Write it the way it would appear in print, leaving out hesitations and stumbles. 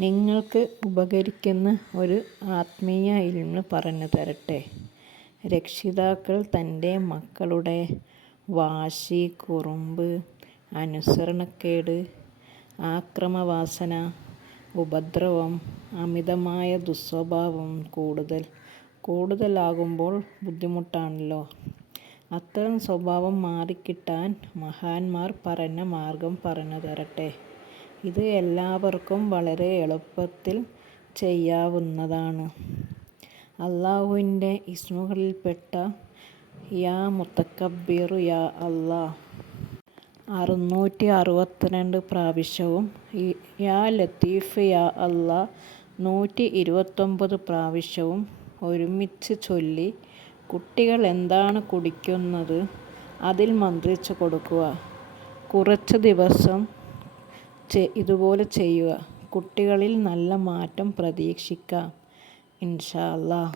നിങ്ങൾക്ക് ഉപകരിക്കുന്ന ഒരു ആത്മീയ ഇൽമ് പറഞ്ഞു തരട്ടെ. രക്ഷിതാക്കൾ തൻ്റെ മക്കളുടെ വാശി, കുറുമ്പ്, അനുസരണക്കേട്, ആക്രമവാസന, ഉപദ്രവം, അമിതമായ ദുസ്വഭാവം കൂടുതലാകുമ്പോൾ ബുദ്ധിമുട്ടാണല്ലോ. അത്തരം സ്വഭാവം മാറിക്കിട്ടാൻ മഹാന്മാർ പറഞ്ഞ മാർഗം പറഞ്ഞു തരട്ടെ. ഇത് എല്ലാവർക്കും വളരെ എളുപ്പത്തിൽ ചെയ്യാവുന്നതാണ്. അല്ലാഹുവിൻ്റെ ഇസ്മുകളിൽപ്പെട്ട യാ മുതക്കബ്ബിർ യാ അല്ലാ 662 പ്രാവശ്യവും യാ ലത്തീഫ് യാ അല്ലാ 129 പ്രാവശ്യവും ഒരുമിച്ച് ചൊല്ലി കുട്ടികൾ എന്താണ് കുടിക്കുന്നത് അതിൽ മന്ത്രിച്ചു കൊടുക്കുക. കുറച്ച് ദിവസം ഇതുപോലെ ചെയ്യുക. കുട്ടികളിൽ നല്ല മാറ്റം പ്രതീക്ഷിക്കാം ഇൻഷാ അല്ലാഹ്.